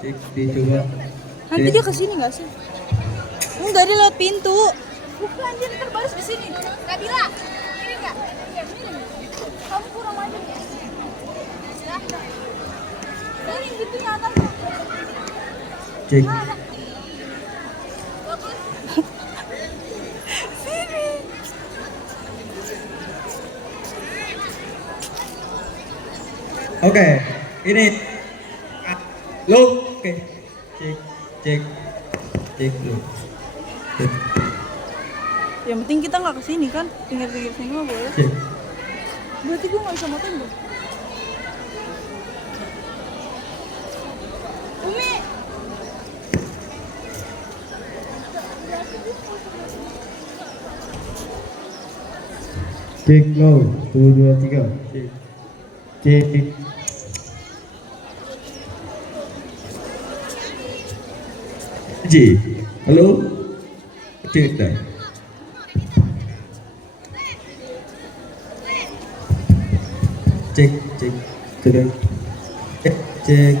Cek, dicoba. Nanti Cek. dia kesini nggak sih? Enggak, dia lewat pintu. Bukan, dia terbaris di sini. Nabila, ini nggak? Kamu kurang maju ya? Ini pintunya atas. Cek. Sini. Oke, ini lo. Oke. Cek, cek, cek lo. Cek, Yang penting kita nggak kesini kan? Pinggir-pinggir sini mah boleh. cek. Berarti gue nggak bisa motoin dong. Umi. Cek lo. 1, 2, 3. Cek. Cek. J. Halo. Cek dah. Cek, cek. Sudah. Cek, cek.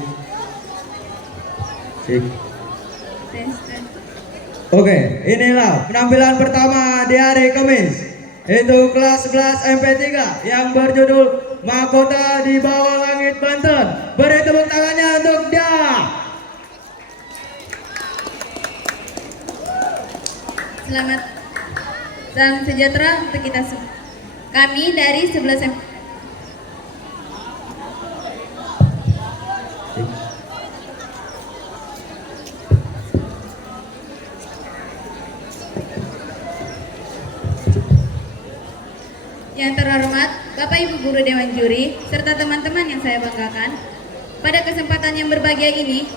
Cek. Oke, inilah penampilan pertama di hari Kamis. Itu kelas 11 MP3 yang berjudul Mahkota di Bawah Langit Banten. Beri tepuk tangannya untuk dia. Selamat salam sejahtera untuk kita semua. Kami dari 11 MP. Yang terhormat Bapak Ibu Guru Dewan Juri serta teman-teman yang saya banggakan, pada kesempatan yang berbahagia ini,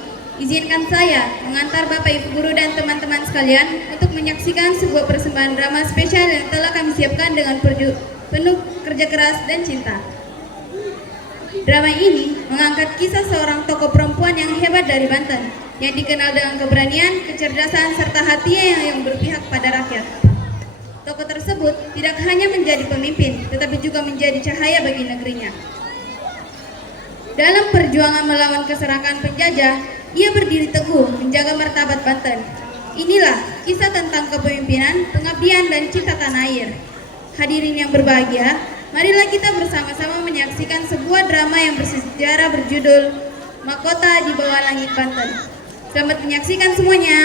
izinkan saya mengantar Bapak Ibu Guru dan teman-teman sekalian untuk menyaksikan sebuah persembahan drama spesial yang telah kami siapkan dengan penuh kerja keras dan cinta. Drama ini mengangkat kisah seorang tokoh perempuan yang hebat dari Banten, yang dikenal dengan keberanian, kecerdasan, serta hatinya yang berpihak pada rakyat. Tokoh tersebut tidak hanya menjadi pemimpin, tetapi juga menjadi cahaya bagi negerinya. Dalam perjuangan melawan keserakahan penjajah, ia berdiri teguh menjaga martabat Banten. Inilah kisah tentang kepemimpinan, pengabdian, dan cinta tanah air. Hadirin yang berbahagia, marilah kita bersama-sama menyaksikan sebuah drama yang bersejarah berjudul Mahkota di Bawah Langit Banten. Selamat menyaksikan semuanya.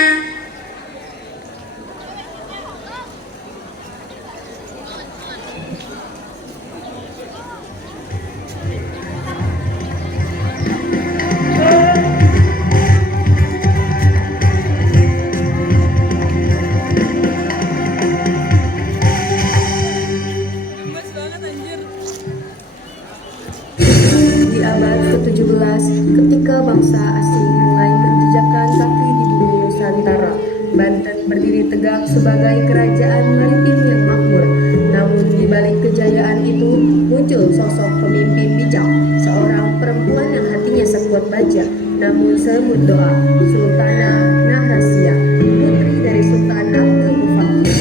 Gemes banget anjir. Di abad ke-17, ketika bangsa asing mulai menjejakkan kaki di bumi Nusantara, Banten berdiri tegak sebagai kerajaan maritim yang makmur. Namun di balik kejayaan itu muncul sosok pemimpin bijak, seorang perempuan yang hatinya sekuat baja, namun selembut doa, Sultana Nahrasia, putri dari Sultan Abdul Mufakkir.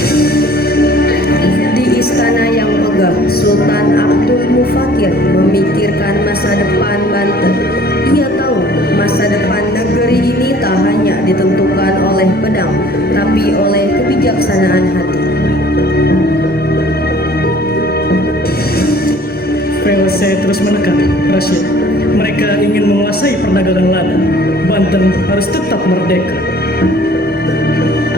Di istana yang megah, Sultan Abdul Mufakkir memikirkan masa depan Banten. Ia tahu masa depan negeri ini tak hanya ditentukan oleh pedang, tapi oleh kebijaksanaan hati. Rel saya terus menekan, Rashid. Mereka ingin menguasai perdagangan lada. Banten harus tetap merdeka.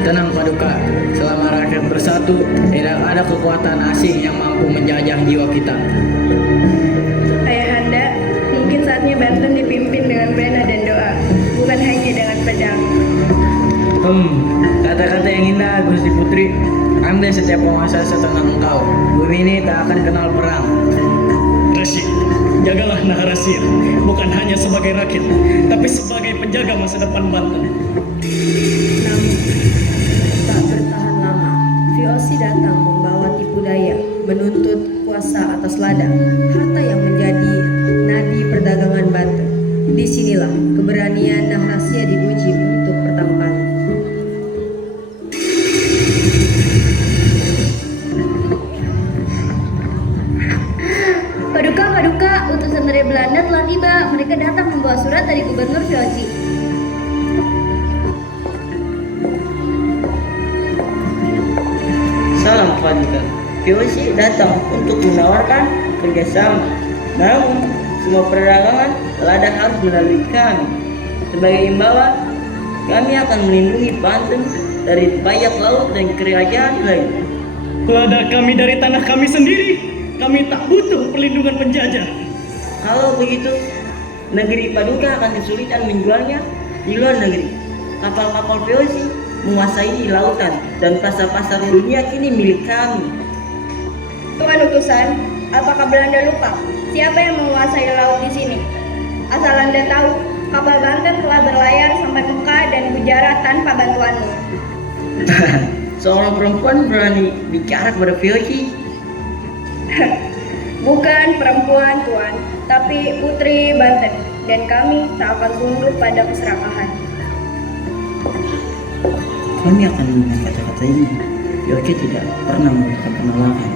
Tenang Paduka, selama rakyat bersatu, tidak ada kekuatan asing yang mampu menjajah jiwa kita. Ayahanda, mungkin saatnya Banten dipimpin dengan bena dan doa, bukan hanya dengan pedang. Kata-kata yang indah Gusti Putri. Andai setiap penguasa setenang engkau, bumi ini tak akan kenal perang. Rashid, jagalah Nahrasia, bukan hanya sebagai rakyat, tapi sebagai penjaga masa depan Banten. Namun, tak bertahan lama, VOC datang membawa tipu daya, menuntut kuasa atas lada, harta yang menjadi nadi perdagangan Banten. Disinilah keberanian Nahrasia diuji untuk pertama kali. Paduka, utusan dari Belanda telah tiba. Mereka datang membawa surat dari Gubernur VOC. Salam kelanjutan. VOC datang untuk menawarkan kerjasama. Namun, semua perdagangan lada harus melalui kami. Sebagai imbauan, kami akan melindungi Banten dari bajak laut dan kerajaan lain. Lada kami dari tanah kami sendiri. Kami tak butuh perlindungan penjajah. Kalau begitu, negeri Paduka akan kesulitan menjualnya di luar negeri. Kapal-kapal VOC menguasai lautan dan pasar-pasar dunia kini milik kami. Tuan utusan, apakah Belanda lupa siapa yang menguasai laut di sini? Asal Anda tahu, kapal Banten telah berlayar sampai Mekah dan Gujarat tanpa bantuanmu. Seorang perempuan berani bicara kepada VOC. Bukan perempuan, Tuan, tapi putri Banten, dan kami tak akan tunduk pada keserakahan. Kami akan mendengar kata-kata ini. VOC tidak pernah memberikan penolakan.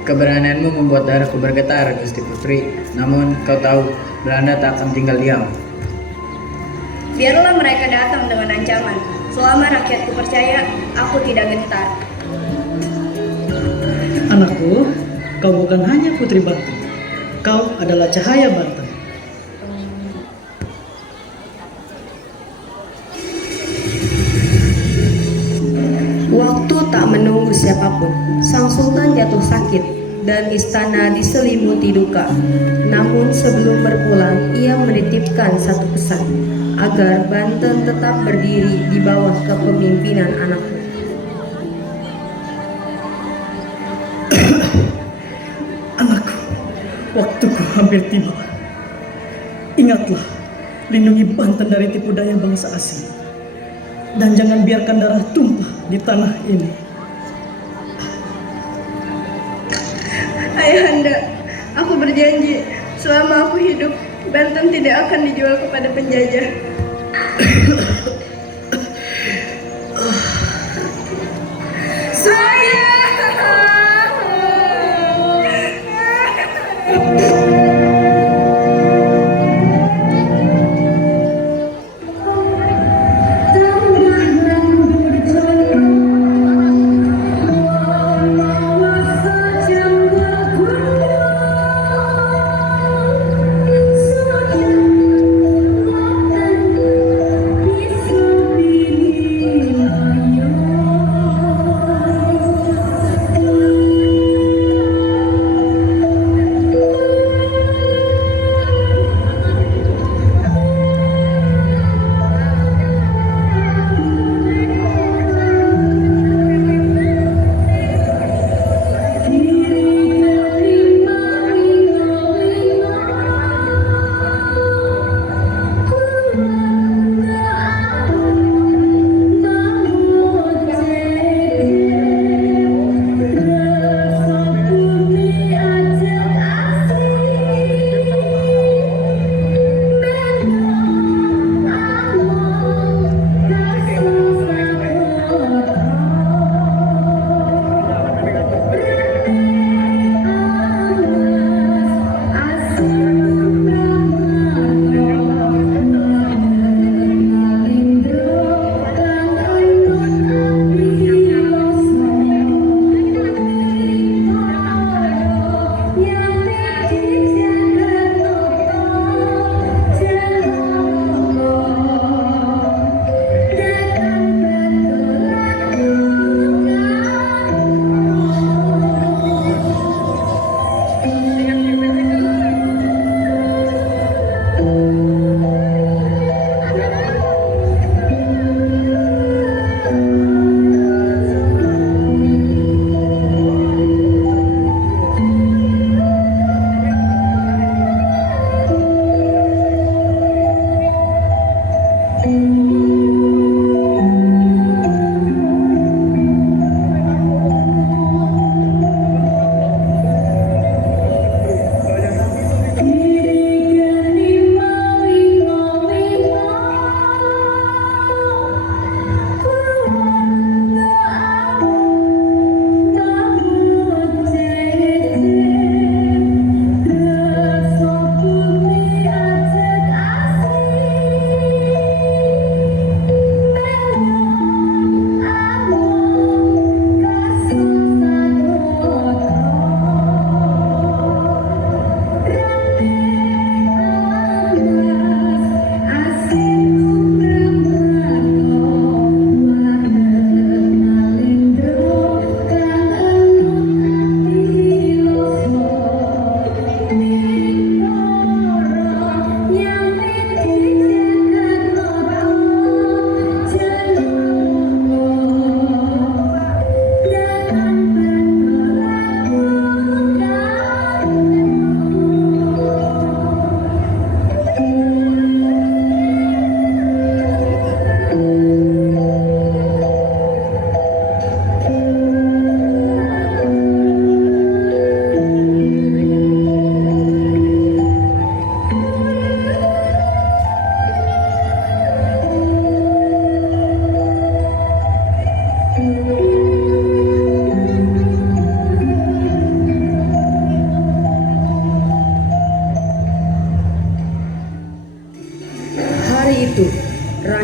Keberanianmu membuat darahku bergetar, Gusti Putri. Namun kau tahu, Belanda tak akan tinggal diam. Biarlah mereka datang dengan ancaman. Selama rakyatku percaya, aku tidak gentar. Anakku, kau bukan hanya putri Banten. Kau adalah cahaya Banten. Waktu tak menunggu siapapun. Sang Sultan jatuh sakit dan istana diselimuti duka. Namun sebelum berpulang, ia menitipkan satu pesan agar Banten tetap berdiri di bawah kepemimpinan anaknya. Anakku, waktuku hampir tiba. Ingatlah, lindungi Banten dari tipu daya bangsa asing. Dan jangan biarkan darah tumpah di tanah ini. Ayahanda, aku berjanji, selama aku hidup, Banten tidak akan dijual kepada penjajah.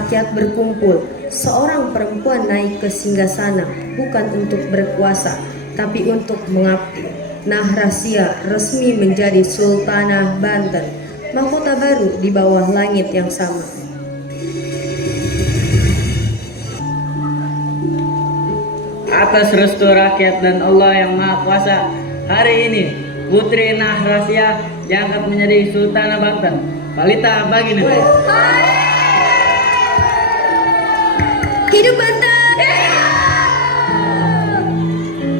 rakyat berkumpul, seorang perempuan naik ke singgasana bukan untuk berkuasa, tapi untuk mengabdi. Nahrasia resmi menjadi Sultanah Banten, mahkota baru di bawah langit yang sama. Atas restu rakyat dan Allah yang Maha Kuasa, hari ini Putri Nahrasia diangkat menjadi Sultanah Banten. Balita bagi negeri. Hidup Banten!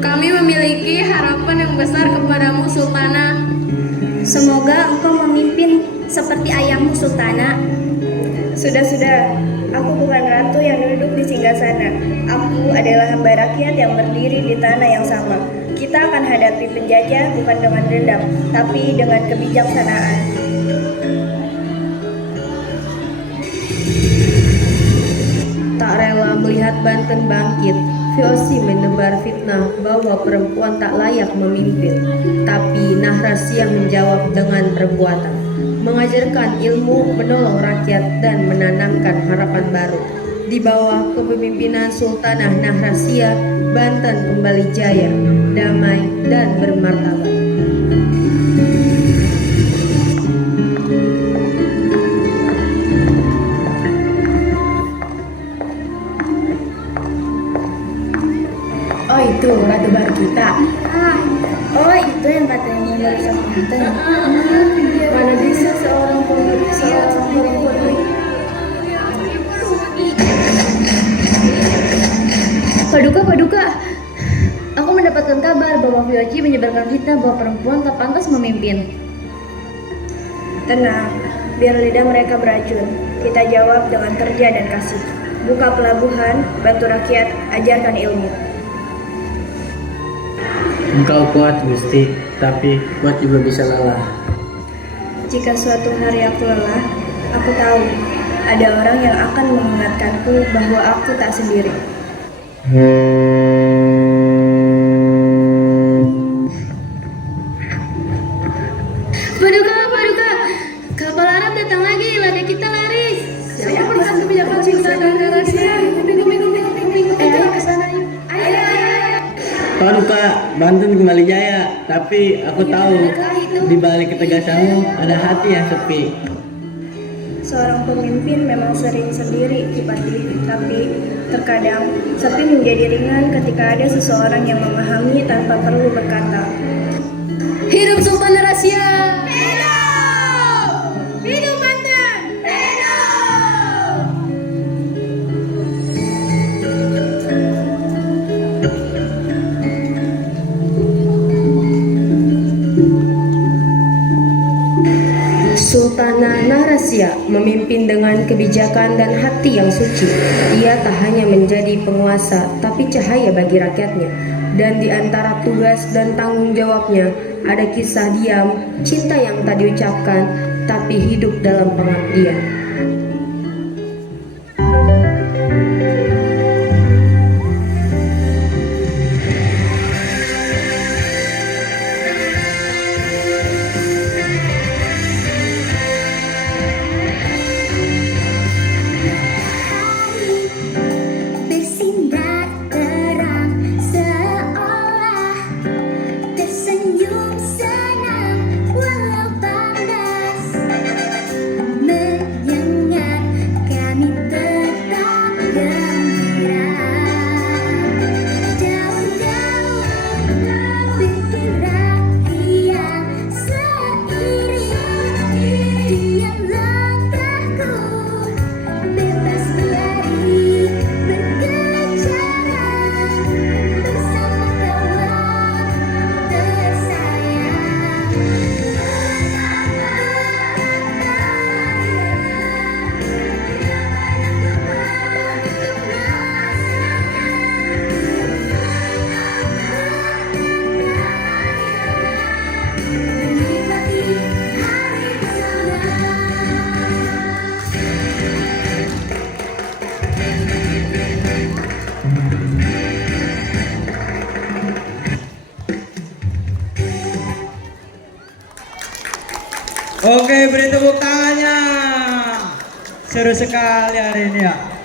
Kami memiliki harapan yang besar kepadamu, Sultana. Semoga engkau memimpin seperti ayahmu Sultana. Sudah, aku bukan ratu yang duduk di singgasana. Aku adalah hamba rakyat yang berdiri di tanah yang sama. Kita akan hadapi penjajah bukan dengan dendam, tapi dengan kebijaksanaan. Tak rela melihat Banten bangkit, VOC menebar fitnah bahwa perempuan tak layak memimpin. Tapi Nahrasia menjawab dengan perbuatan, mengajarkan ilmu, menolong rakyat, dan menanamkan harapan baru. Di bawah kepemimpinan Sultanah Nahrasia, Banten kembali jaya, damai, dan bermartabat. Oh itu ratu baru kita. Oh itu yang katanya baru sama kita. Mana bisa seorang perempuan. Paduka, aku mendapatkan kabar bahwa VOC menyebarkan fitnah bahwa perempuan tak pantas memimpin. Tenang, biar lidah mereka beracun. Kita jawab dengan kerja dan kasih. Buka pelabuhan, bantu rakyat, ajarkan ilmu. Engkau kuat Gusti, tapi kuat juga bisa lelah. Jika suatu hari aku lelah, aku tahu ada orang yang akan mengingatkanku bahwa aku tak sendiri. Paduka, kapal Arab datang lagi, lada kita laris. Siapa perusahaan kebijakan Sultanah Nahrasia? Ayo kesana yuk. Ayo. Paduka, Banten kembali jaya, tapi aku tahu di balik ketegasanmu ada hati yang sepi. Seorang pemimpin memang sering sendiri, Kipati, tapi terkadang sepi menjadi ringan ketika ada seseorang yang memahami tanpa perlu berkata. Hidup Sultan Nahrasia! Hidup Banten! Sultanah Nahrasia memimpin dengan kebijakan dan hati yang suci. Ia tak hanya menjadi penguasa, tapi cahaya bagi rakyatnya. Dan di antara tugas dan tanggung jawabnya, ada kisah diam, cinta yang tak diucapkan, tapi hidup dalam pengabdian. Bersinar terang seolah tersenyum senang walau panas, menyengat kami tetap gembira. Daun-daun bergerak riang seiring dengan langkahku, bebas berlari berkeleceran bersama kawan tersayang. Menikmati hari bersama. Oke, beri tepuk tangannya. Seru sekali hari ini ya.